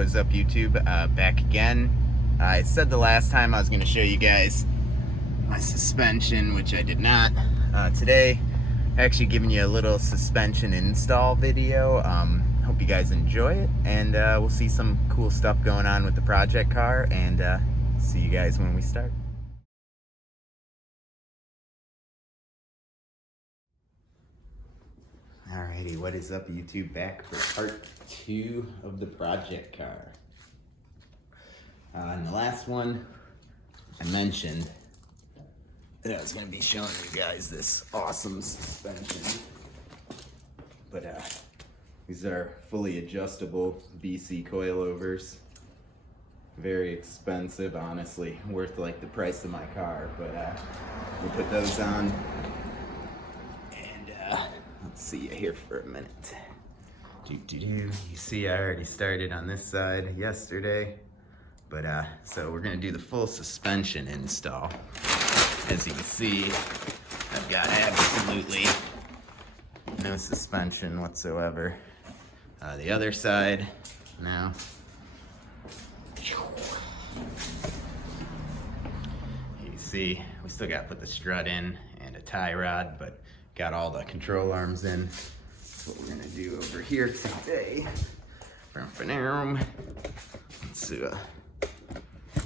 What is up, YouTube? Back again. I said the last time I was going to show you guys my suspension, which I did not. Today, actually giving you a little suspension install video. Hope you guys enjoy it, and we'll see some cool stuff going on with the project car, and see you guys when we start. Alrighty, what is up, YouTube? Back for part 2 of the project car. In the last one, I mentioned that I was going to be showing you guys this awesome suspension. But these are fully adjustable BC coilovers. Very expensive, honestly, worth like the price of my car. But we'll put those on. Let's see you here for a minute. You see I already started on this side yesterday, but so we're gonna do the full suspension install. As you can see, I've got absolutely no suspension whatsoever. The other side now. You see, we still gotta put the strut in and a tie rod, but got all the control arms in. That's what we're gonna do over here today. Let's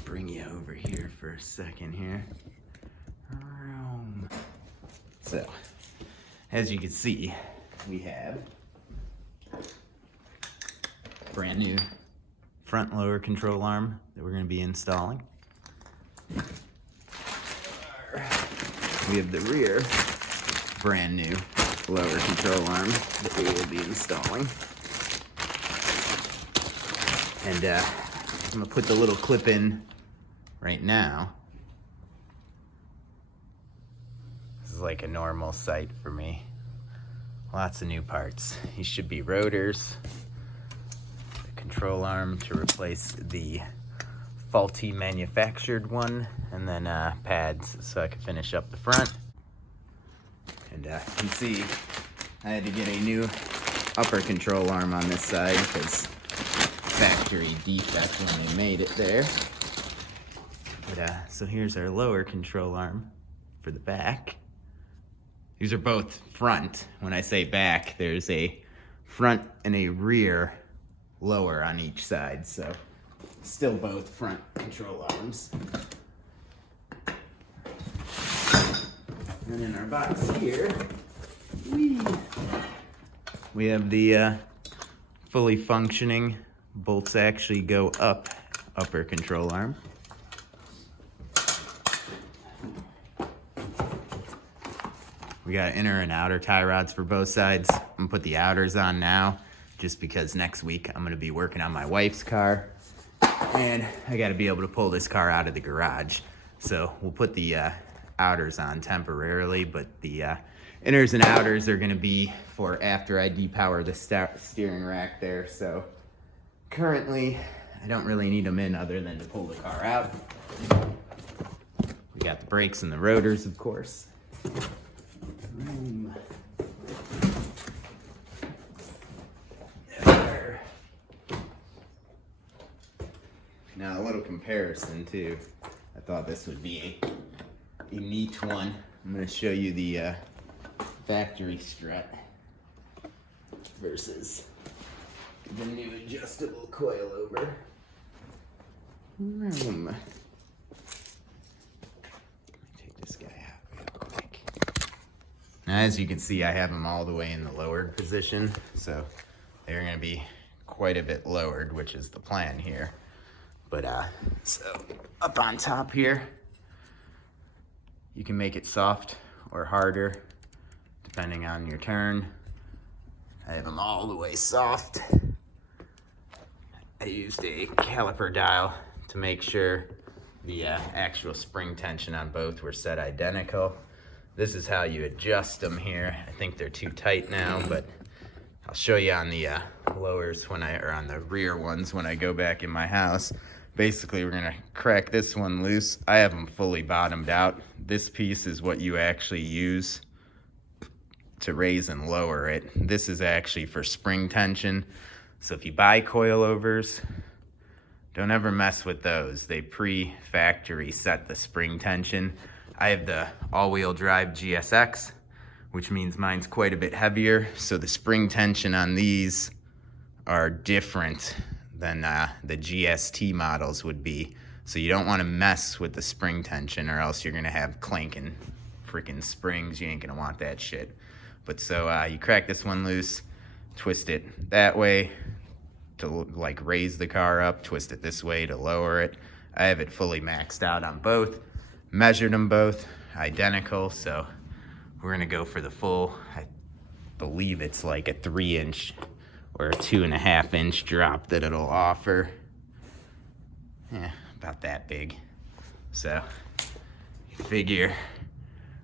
bring you over here for a second here. So, as you can see, we have brand new front lower control arm that we're gonna be installing. We have the rear brand new lower control arm that we will be installing. And I'm gonna put the little clip in right now. This is like a normal site for me. Lots of new parts. These should be rotors, the control arm to replace the faulty manufactured one, and then pads so I can finish up the front. And you can see I had to get a new upper control arm on this side because factory defect when they made it there. But so here's our lower control arm for the back. These are both front. When I say back, there's a front and a rear lower on each side, so still both front control arms. And in our box here, we have the fully functioning bolts actually go up upper control arm. We got inner and outer tie rods for both sides. I'm gonna put the outers on now just because next week I'm gonna be working on my wife's car and I gotta be able to pull this car out of the garage. So we'll put the outers on temporarily, but the inners and outers are gonna be for after I depower the steering rack there. So currently I don't really need them in other than to pull the car out. We got the brakes and the rotors, of course. There. Now a little comparison too. I thought this would be a neat one. I'm going to show you the factory strut versus the new adjustable coilover. Take this guy out real quick. Now, as you can see, I have them all the way in the lowered position, so they're going to be quite a bit lowered, which is the plan here. But so up on top here, you can make it soft or harder depending on your turn. I have them all the way soft. I used a caliper dial to make sure the actual spring tension on both were set identical. This is how you adjust them here. I think they're too tight now, but I'll show you on the lowers or on the rear ones when I go back in my house. Basically, we're gonna crack this one loose. I have them fully bottomed out. This piece is what you actually use to raise and lower it. This is actually for spring tension. So if you buy coilovers, Don't ever mess with those. They pre-factory set the spring tension. I have the all-wheel drive GSX, which means mine's quite a bit heavier, so the spring tension on these are different than the GST models would be. So you don't want to mess with the spring tension, or else you're gonna have clanking freaking springs. You ain't gonna want that shit. But so you crack this one loose, twist it that way to like raise the car up, twist it this way to lower it. I have it fully maxed out on both, measured them both, identical, so we're gonna go for the full, I believe it's like a 3-inch or a 2.5-inch drop that it'll offer. Yeah, about that big. So you figure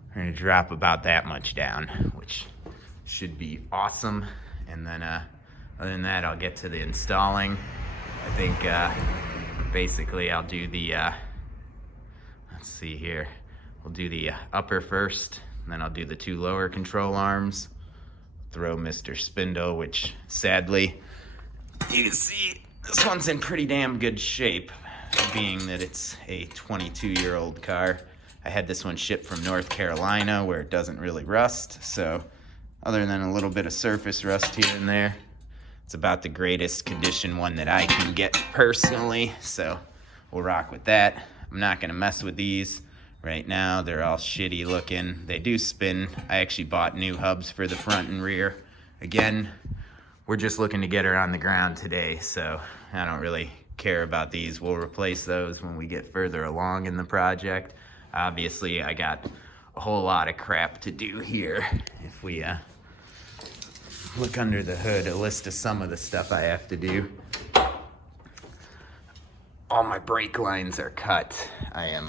we're gonna drop about that much down, which should be awesome. And then other than that, I'll get to the installing. I think basically I'll do the, let's see here. We'll do the upper first, and then I'll do the 2 lower control arms. Throw Mr. Spindle, which sadly, you can see this one's in pretty damn good shape, being that it's a 22-year-old car. I had this one shipped from North Carolina where it doesn't really rust, so other than a little bit of surface rust here and there, it's about the greatest condition one that I can get personally, so we'll rock with that. I'm not gonna mess with these right now. They're all shitty looking. They do spin. I actually bought new hubs for the front and rear. Again, we're just looking to get her on the ground today, so I don't really care about these. We'll replace those when we get further along in the project. Obviously, I got a whole lot of crap to do here. If we look under the hood, a list of some of the stuff I have to do. All my brake lines are cut. I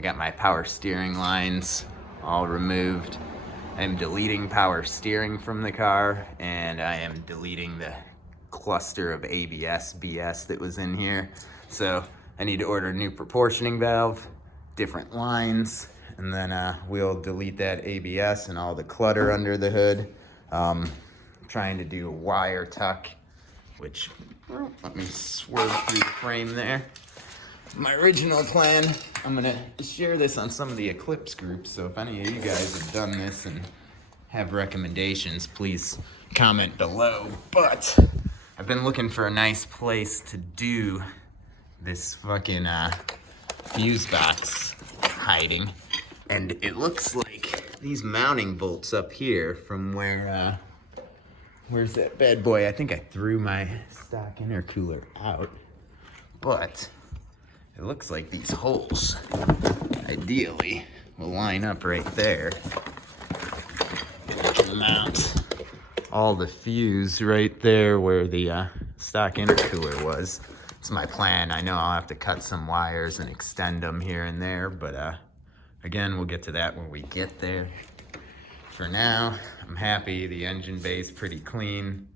got my power steering lines all removed. I'm deleting power steering from the car, and I am deleting the cluster of ABS BS that was in here. So I need to order a new proportioning valve, different lines, and then we'll delete that ABS and all the clutter under the hood. Trying to do a wire tuck, which, let me swerve through the frame there. My original plan, I'm gonna share this on some of the Eclipse groups, so if any of you guys have done this and have recommendations, please comment below. But I've been looking for a nice place to do this fucking fuse box hiding, and it looks like these mounting bolts up here from where, where's that bad boy? I think I threw my stock intercooler out, but it looks like these holes, ideally, will line up right there. I can mount all the fuse right there where the stock intercooler was. It's my plan. I know I'll have to cut some wires and extend them here and there, but again, we'll get to that when we get there. For now, I'm happy. The engine bay is pretty clean,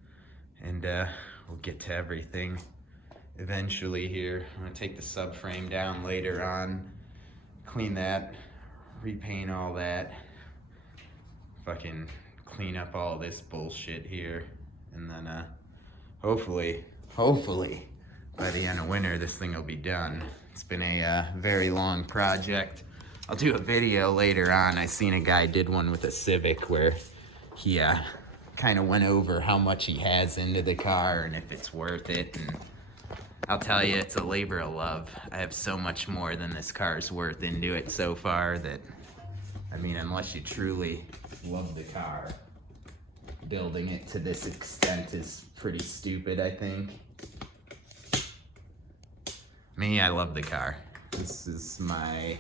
and we'll get to everything eventually here. I'm gonna take the subframe down later on, clean that, repaint all that, fucking clean up all this bullshit here, and then hopefully by the end of winter this thing will be done. It's been a very long project. I'll do a video later on. I seen a guy did one with a Civic where he kind of went over how much he has into the car and if it's worth it, and I'll tell you, it's a labor of love. I have so much more than this car's worth into it so far that, I mean, unless you truly love the car, building it to this extent is pretty stupid, I think. Me, I love the car. This is my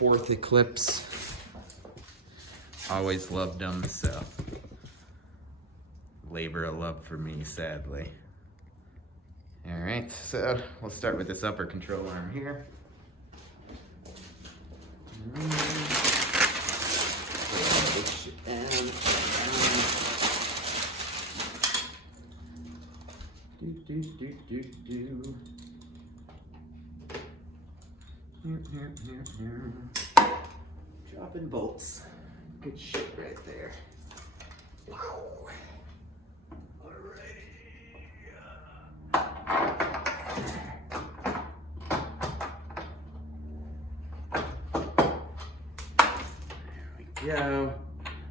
4th Eclipse. Always loved them, so labor of love for me, sadly. All right, so we'll start with this upper control arm here. Dropping bolts. Good shit right there. Wow. go.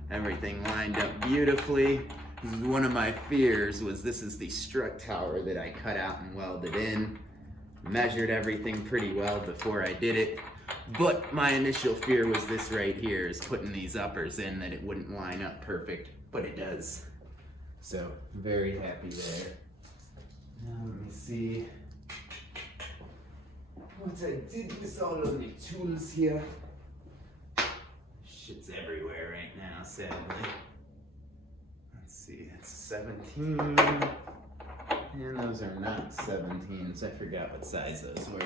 Everything lined up beautifully. This is one of my fears, was this is the strut tower that I cut out and welded in. Measured everything pretty well before I did it. But my initial fear was this right here, is putting these uppers in, that it wouldn't line up perfect, but it does. So, very happy there. Now let me see what I did with all of the tools here. Shit's everywhere right now, sadly. Let's see, it's 17. And those are not 17s. I forgot what size those were.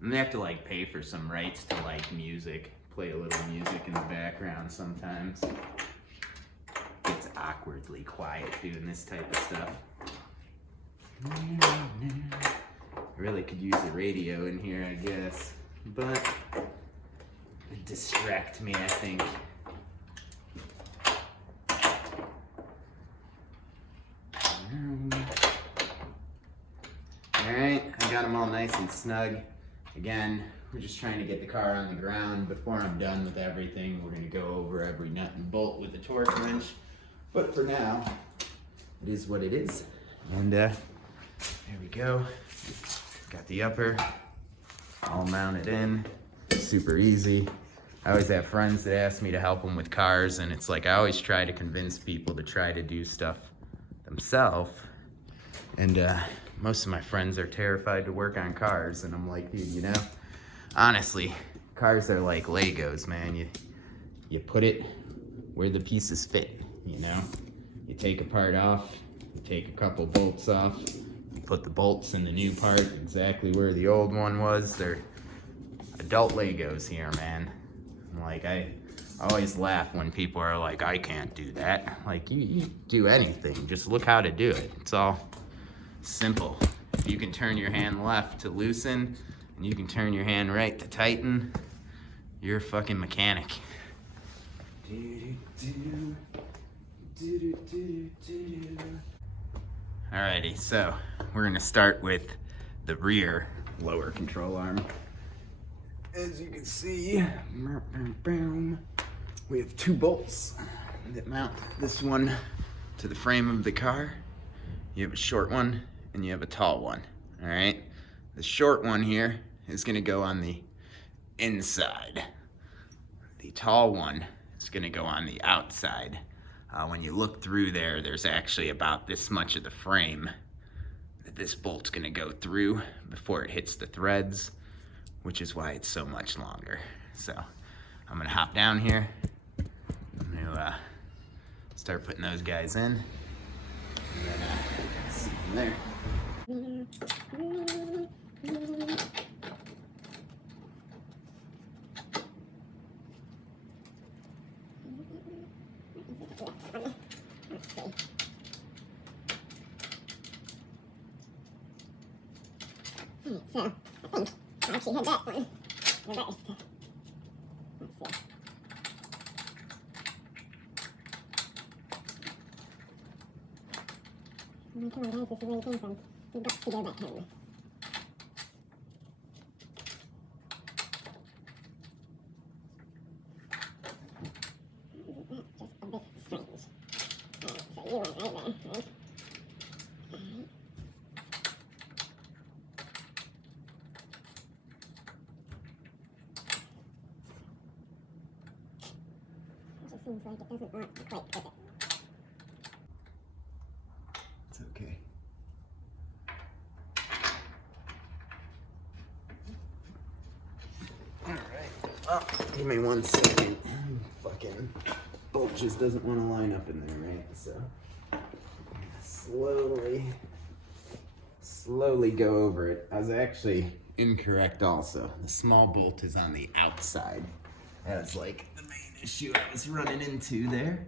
I'm gonna have to like pay for some rights to like music, play a little music in the background sometimes. It's awkwardly quiet doing this type of stuff. I really could use a radio in here, I guess, but it'd distract me, I think. Alright, I got them all nice and snug. Again, we're just trying to get the car on the ground. Before I'm done with everything, we're going to go over every nut and bolt with the torque wrench. But for now, it is what it is. And there we go. Got the upper all mounted in. Super easy. I always have friends that ask me to help them with cars, and it's like I always try to convince people to try to do stuff themselves. And most of my friends are terrified to work on cars, and I'm like, dude, you know, honestly, cars are like Legos, man. You put it where the pieces fit, you know? You take a part off, you take a couple bolts off, you put the bolts in the new part exactly where the old one was. They're adult Legos here, man. I'm like, I always laugh when people are like, I can't do that. Like, you do anything, just look how to do it. It's all simple. You can turn your hand left to loosen, and you can turn your hand right to tighten. You're a fucking mechanic. Alrighty, so we're gonna start with the rear lower control arm. As you can see, we have two bolts that mount this one to the frame of the car. You have a short one and you have a tall one, all right? The short one here is gonna go on the inside. The tall one is gonna go on the outside. When you look through there, there's actually about this much of the frame that this bolt's gonna go through before it hits the threads, which is why it's so much longer. So I'm gonna hop down here. I'm gonna start putting those guys in. And then see from there. So, I think I actually had that one reversed. Let's see. Oh, come on, guys, this is where you came from. You've got to go back home. Isn't that just a bit strange? Alright, so you went right there, right? Alright. Seems like it doesn't want to quite pivot. It's okay. Alright, well, give me 1 second. Fucking bolt just doesn't want to line up in there, right? So, slowly go over it. I was actually incorrect also. The small bolt is on the outside. That's like the main issue I was running into there.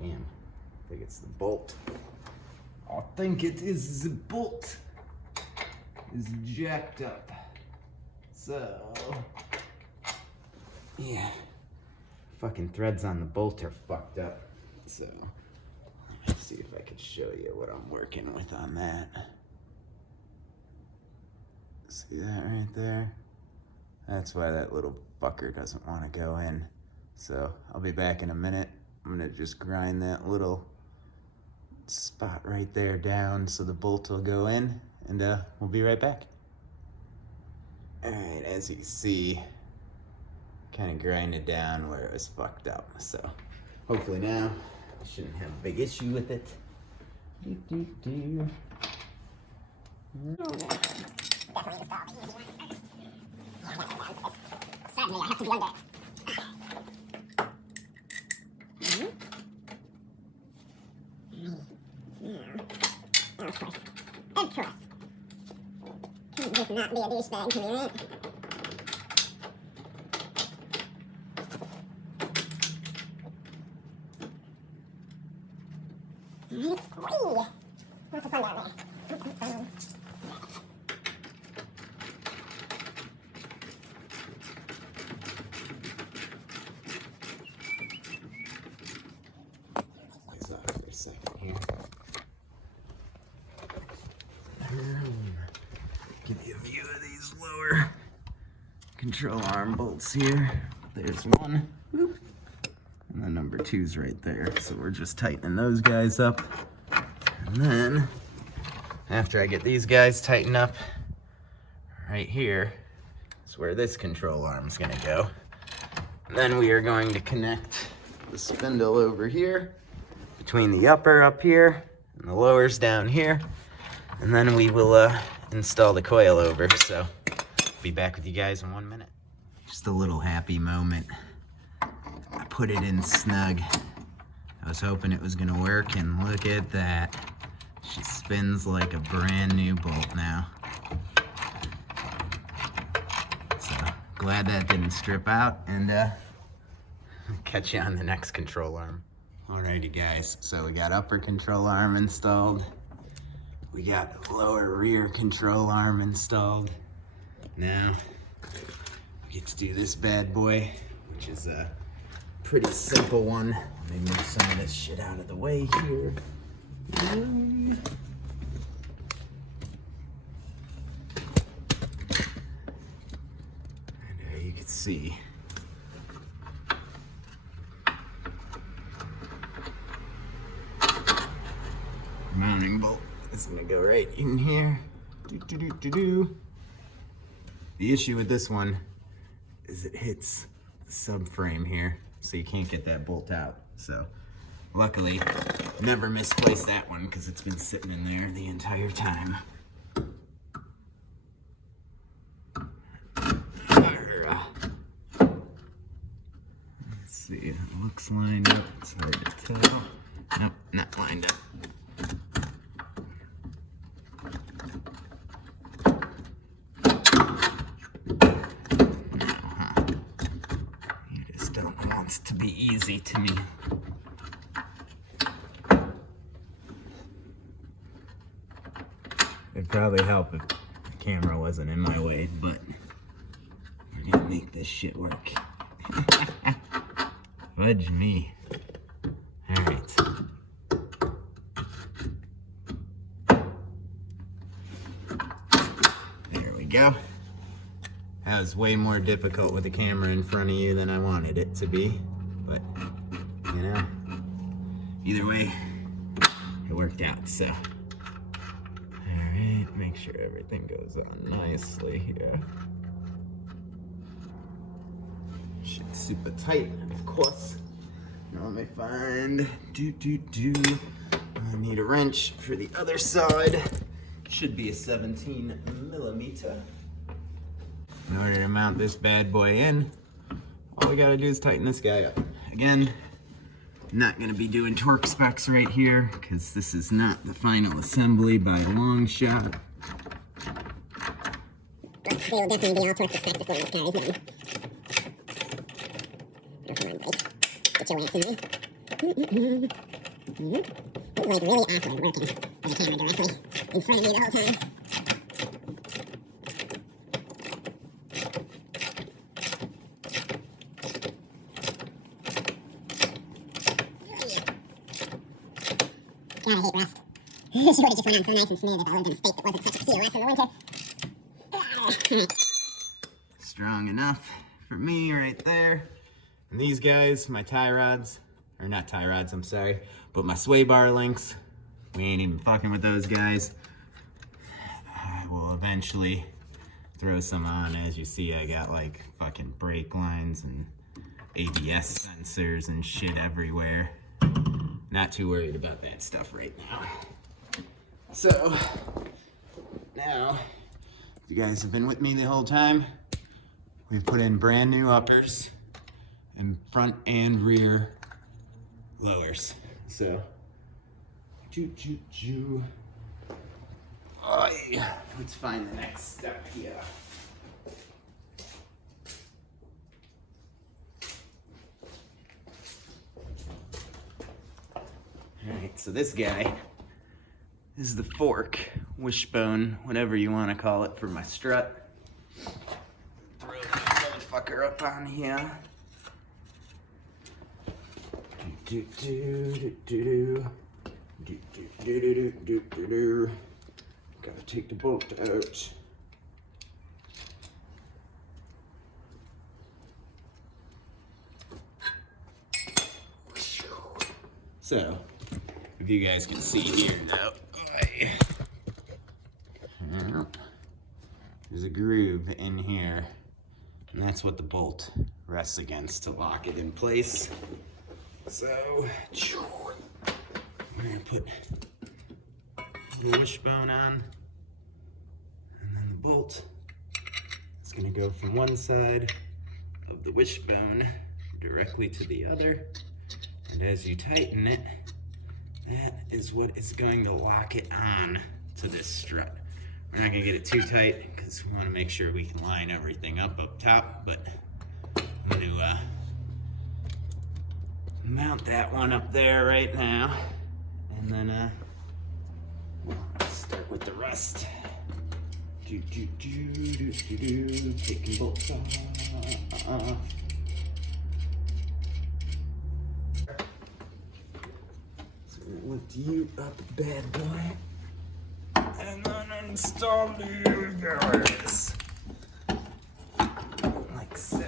Damn, I think it's the bolt. I think it is the bolt is jacked up. So, yeah, fucking threads on the bolt are fucked up. So, let me see if I can show you what I'm working with on that. See that right there? That's why that little fucker doesn't want to go in. So, I'll be back in a minute. I'm gonna just grind that little spot right there down so the bolt will go in, and we'll be right back. Alright, as you can see, kind of grinded down where it was fucked up. So hopefully now I shouldn't have a big issue with it. Sadly, I have to be under. Of course. Of course. Can't just not be a douchebag to me, right? Whee! Lots of fun down there. Plays off for a second here. Give you a view of these lower control arm bolts here. There's one. Whoop. And then number 2's right there. So we're just tightening those guys up. And then, after I get these guys tightened up, right here is where this control arm's gonna go. And then we are going to connect the spindle over here, between the upper up here, and the lower's down here. And then we will install the coilover. So, be back with you guys in 1 minute. Just a little happy moment. I put it in snug. I was hoping it was gonna work, and look at that. She spins like a brand new bolt now. So, glad that didn't strip out, and catch you on the next control arm. Alrighty guys, so we got upper control arm installed. We got lower rear control arm installed. Now, we get to do this bad boy, which is a pretty simple one. Let me move some of this shit out of the way here. And you can see, mounting bolt is gonna go right in here. The issue with this one is it hits the subframe here, so you can't get that bolt out. So luckily, never misplaced that one because it's been sitting in there the entire time. Let's see, it looks lined up. It's hard to tell. Nope, not lined up. To be easy to me. It'd probably help if the camera wasn't in my way, but we're gonna make this shit work. Fudge me. Alright. There we go. That was way more difficult with the camera in front of you than I wanted it to be, but you know, either way, it worked out. So, all right, make sure everything goes on nicely here. Shit's super tight, of course. Now let me find, I need a wrench for the other side. Should be a 17 millimeter. In order to mount this bad boy in, all we gotta do is tighten this guy up. Again, not gonna be doing torque specs right here because this is not the final assembly by a long shot. They will definitely be all torque specs before this car is done. Oh, come on, Blake. Get your ass in there. This is like really awkward working. the camera directly in front of me the whole time. God, I hate rust. She would have just went on so nice and smooth if I lived in a state that wasn't such a POS in the winter. Alright. Strong enough for me right there. And these guys, my tie rods, or not tie rods, I'm sorry, but my sway bar links, we ain't even fucking with those guys. I will eventually throw some on. As you see, I got like fucking brake lines and ABS sensors and shit everywhere. Not too worried about that stuff right now. So, now, if you guys have been with me the whole time, we've put in brand new uppers and front and rear lowers. So, let's find the next step here. Alright, so this guy is the fork, wishbone, whatever you want to call it, for my strut. Throw this motherfucker up on here. Gotta take the bolt out. So, if you guys can see here now, there's a groove in here, and that's what the bolt rests against to lock it in place. So, we're gonna put the wishbone on, and then the bolt is gonna go from one side of the wishbone directly to the other. And as you tighten it, that is what is going to lock it on to this strut. We're not gonna get it too tight because we wanna make sure we can line everything up top, but I'm gonna mount that one up there right now. And then start with the rest. Taking bolts off. Lift you up, bad boy, and then install you guys, like so.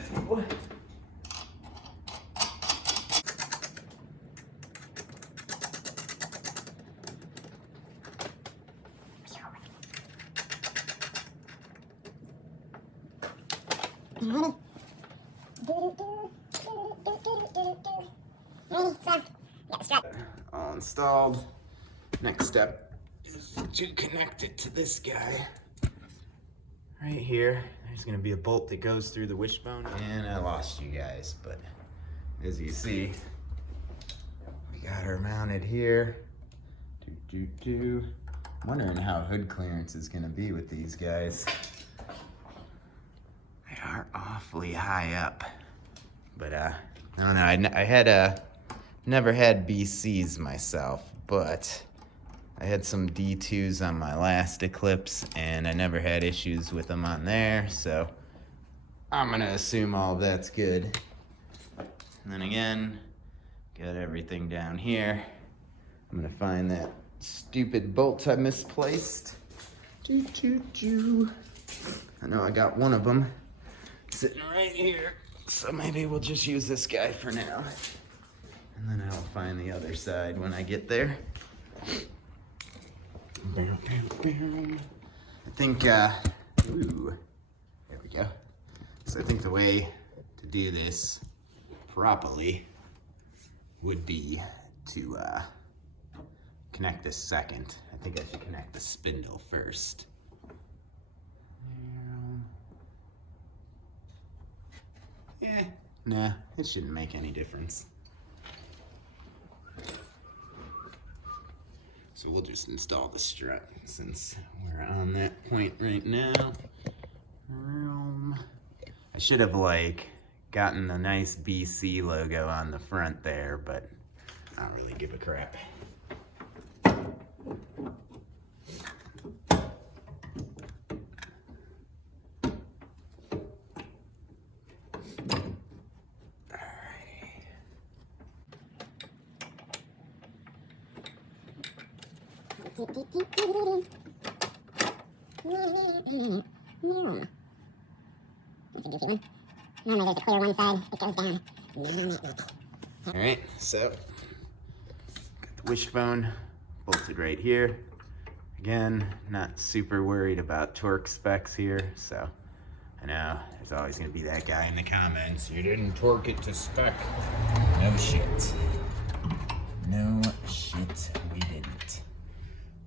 All installed. Next step is to connect it to this guy. Right here, there's gonna be a bolt that goes through the wishbone. And I lost you guys, but as you see, we got her mounted here. I'm wondering how hood clearance is gonna be with these guys. They are awfully high up, but I don't know. I had never had BCs myself, but I had some D2s on my last Eclipse, and I never had issues with them on there, so I'm gonna assume all that's good. And then again, got everything down here. I'm gonna find that stupid bolt I misplaced. I know I got one of them sitting right here, so maybe we'll just use this guy for now. And then I'll find the other side when I get there. I think, ooh, there we go. So I think the way to do this properly would be to connect this second. I think I should connect the spindle first. Yeah, nah, it shouldn't make any difference. So we'll just install the strut since we're on that point right now. I should have like gotten a nice BC logo on the front there, but I don't really give a crap. That's a goofy one. Normally there's a clear one side, it goes down. Alright, so got the wishbone bolted right here. Again, not super worried about torque specs here, so I know there's always gonna be that guy in the comments. You didn't torque it to spec. No shit. No shit, we didn't.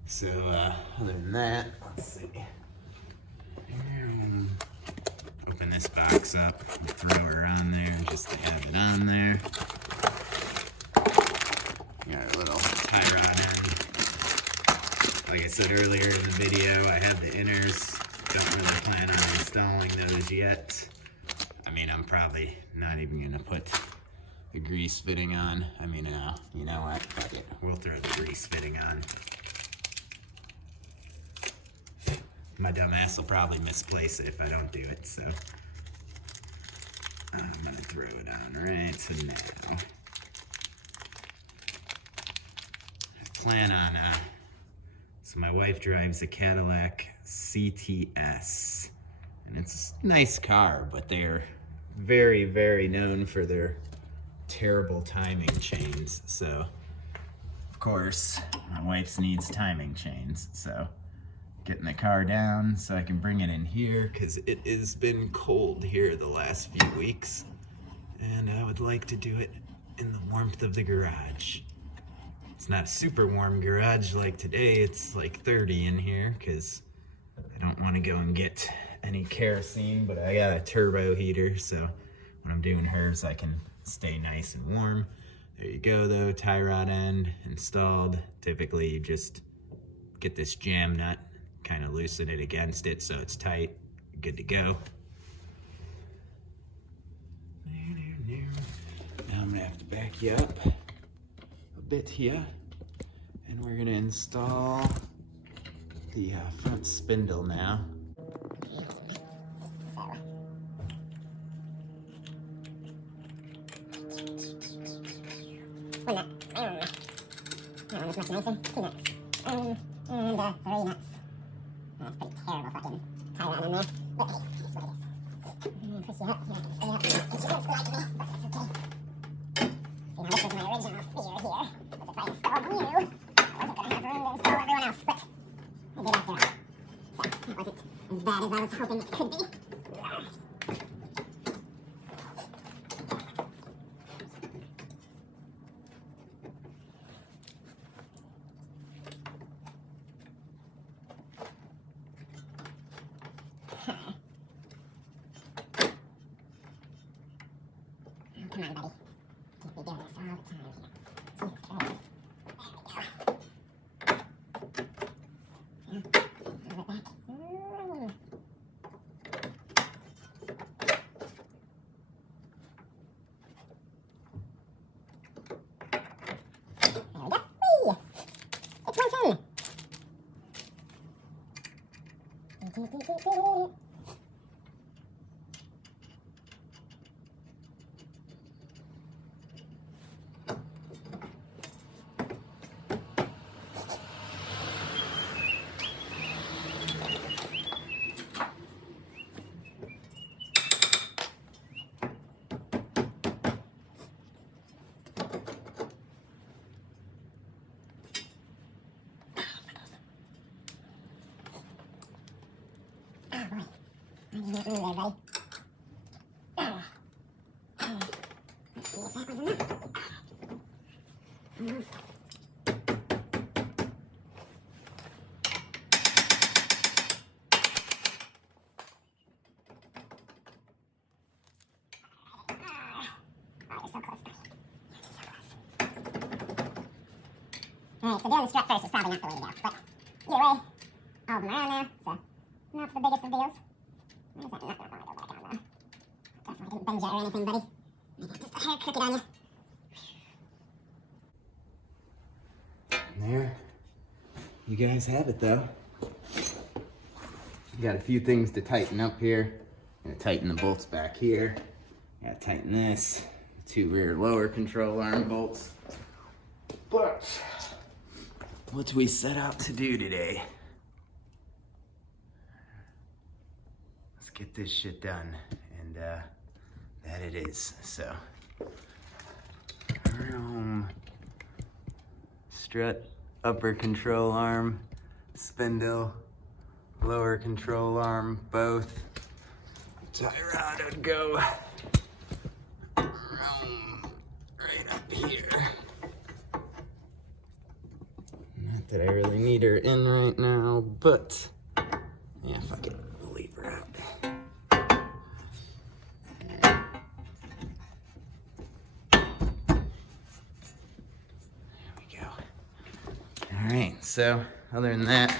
So, other than that, let's see. Open this box up, throw her on there just to have it on there. Got a little tie rod end. Like I said earlier in the video, I have the inners. Don't really plan on installing those yet. I mean, I'm probably not even gonna put the grease fitting on. I mean, you know what? Fuck it. We'll throw the grease fitting on. My dumb ass will probably misplace it if I don't do it, so I'm gonna throw it on right now. I plan on, so my wife drives a Cadillac CTS, and it's a nice car, but they're very, very known for their terrible timing chains. So, of course, my wife's needs timing chains, so getting the car down so I can bring it in here because it has been cold here the last few weeks, and I would like to do it in the warmth of the garage. It's not a super warm garage like today. It's like 30 in here because I don't want to go and get any kerosene, but I got a turbo heater, so when I'm doing hers I can stay nice and warm. There you go though, tie rod end installed. Typically you just get this jam nut, kind of loosen it against it so it's tight, good to go. Now I'm gonna have to back you up a bit here, and we're gonna install the front spindle now. One nut. That one was much nicer. 2 nuts. And 3 nuts. That's pretty terrible fucking tie rod in there. But hey, that's what it is. Push you up. You're not gonna stay up. And she won't like me, but that's okay. See, now this was my original fear here. Was if I installed you, I wasn't gonna have room to install everyone else. But I did after all. So, that wasn't as bad as I was hoping it could be. Come on, buddy. Can't be doing this all the time here. Jesus Christ. There we go. Yeah. Move it back. There we go. Whee! It's my turn. I didn't move there, buddy. Let's see if that was enough. Almost. Oh, you're so close, buddy. You're so close. Alright, so doing the strut first is probably not the way to go, but either way, all of them are on there, so not the biggest of deals. Why is that nut not want to go back on though? Definitely didn't bend you or anything, buddy. I got just a hair crooked on you. And there, you guys have it though. You got a few things to tighten up here. Gonna tighten the bolts back here. Gotta tighten this. The 2 rear lower control arm bolts. But what we set out to do today. Let's get this shit done, and that it is. So, strut, upper control arm, spindle, lower control arm, both. Tie rod would go right up here. Not that I really need her in right now, but yeah, fuck it, we'll leave her out. There we go. All right, so other than that,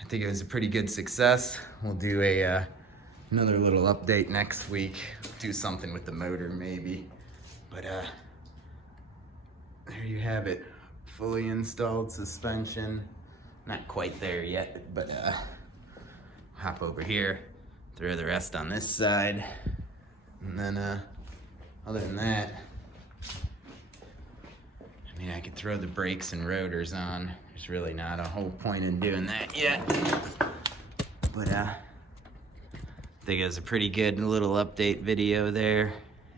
I think it was a pretty good success. We'll do another little update next week. Do something with the motor maybe. But there you have it. Fully installed suspension. Not quite there yet, but hop over here, throw the rest on this side. And then other than that, I mean, I could throw the brakes and rotors on. There's really not a whole point in doing that yet. But I think it was a pretty good little update video there.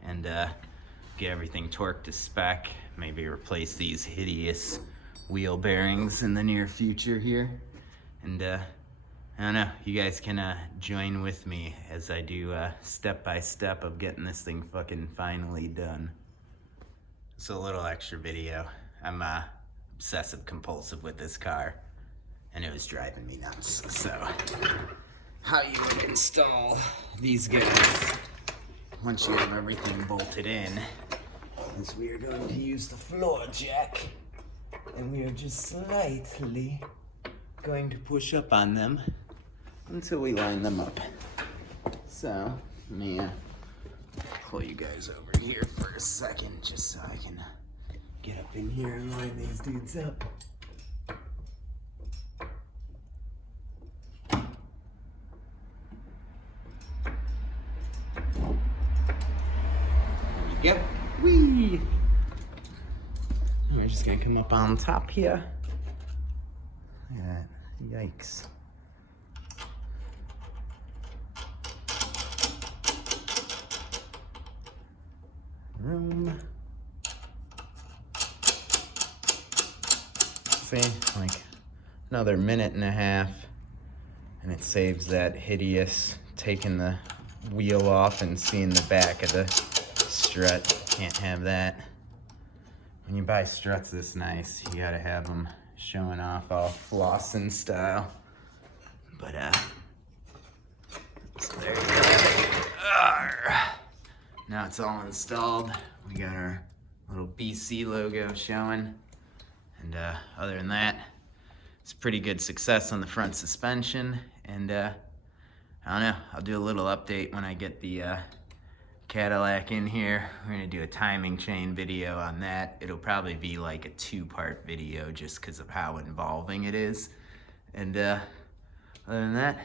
And get everything torqued to spec. Maybe replace these hideous wheel bearings in the near future here. And I don't know, you guys can join with me as I do step by step of getting this thing fucking finally done. So a little extra video. I'm obsessive compulsive with this car, and it was driving me nuts. So how you would install these guys once you have everything bolted in is we are going to use the floor jack, and we are just slightly going to push up on them until we line them up. So let me pull you guys over here for a second just so I can get up in here and line these dudes up. There we go. Whee! We're just gonna come up on top here. Look at that. Yikes. Room. See, like another minute and a half, and it saves that hideous taking the wheel off and seeing the back of the strut. Can't have that. When you buy struts this nice, you gotta have them showing off all flossing style. But so there you go. Now it's all installed. We got our little BC logo showing. And other than that, it's pretty good success on the front suspension. And I don't know, I'll do a little update when I get the Cadillac in here. We're gonna do a timing chain video on that. It'll probably be like a 2-part video just because of how involving it is. And other than that,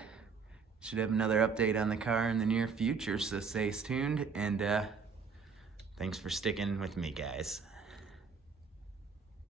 should have another update on the car in the near future, so stay tuned. And thanks for sticking with me, guys.